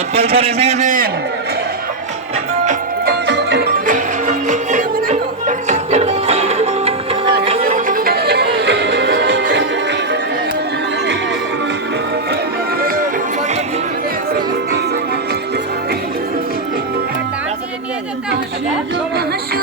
Utpal sir ऐसे कैसे महाशय